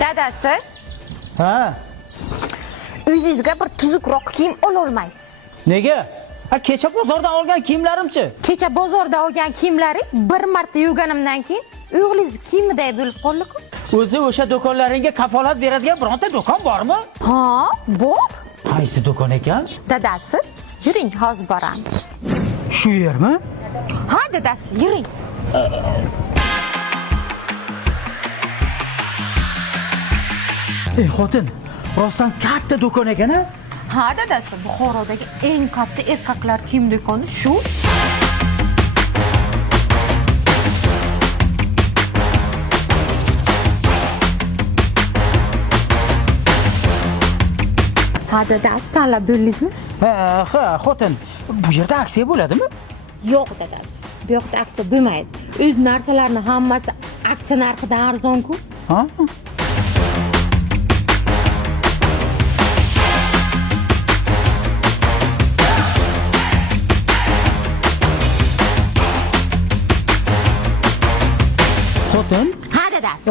Dadasi, Ha, o'zingizga bir tuzukroq kiyim ola olmaysiz. nega? Ha, kecha bozordan olgan kiyimlarimchi? Kecha bozorda olgan kiyimlaringiz bir marta yuvganimdan keyin o'g'lingiz kiyimiday bo'lib qoldi-ku. O'zi o'sha do'konlaringga kafolat beradigan bironta do'kon bormi? Ha, bor. Qaysi do'kon ekan? Dadasi, yuring, hozir boramiz. Shu yermi? Ha, dadasi, yuring. Ey xotin, rostdan katta do'kon ekan-a? Ha, dadasi, Buxorodagi eng katta erkaklar kiyim do'koni shu. Ha, dadasi, tanlab bo'ldingizmi? Ha, xotin, bu yerda aksiya bo'ladimi? Yo'q, dadasi. Bu yoqda aksiya bo'lmaydi. O'z narsalarning hammasi aksiya narxidan arzon-ku. Ha? Xotin, Ha, dadasi.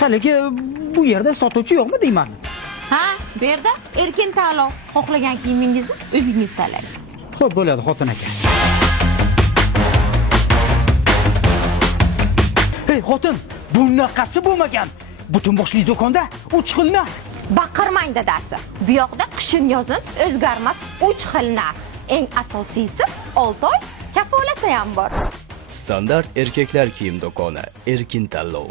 haligi bu yerda sotuvchi yo'qmi deyman? Ha, bu yerda erkin tanlov. Xohlagan kiyimingizni o'zingiz tanlaysiz. Xo'p, bo'ladi xotin aka. Ey xotin, bunaqasi bo'lmagan. Butun boshli do'konda 3 xil narx. Baqirmang, dadasi. Bu yoqda qishin yozin o'zgarmas 3 xil narx. Eng asosiysi 6 oy kafolati ham bor. Standart erkaklar kiyim do'koni Erkin tanlov.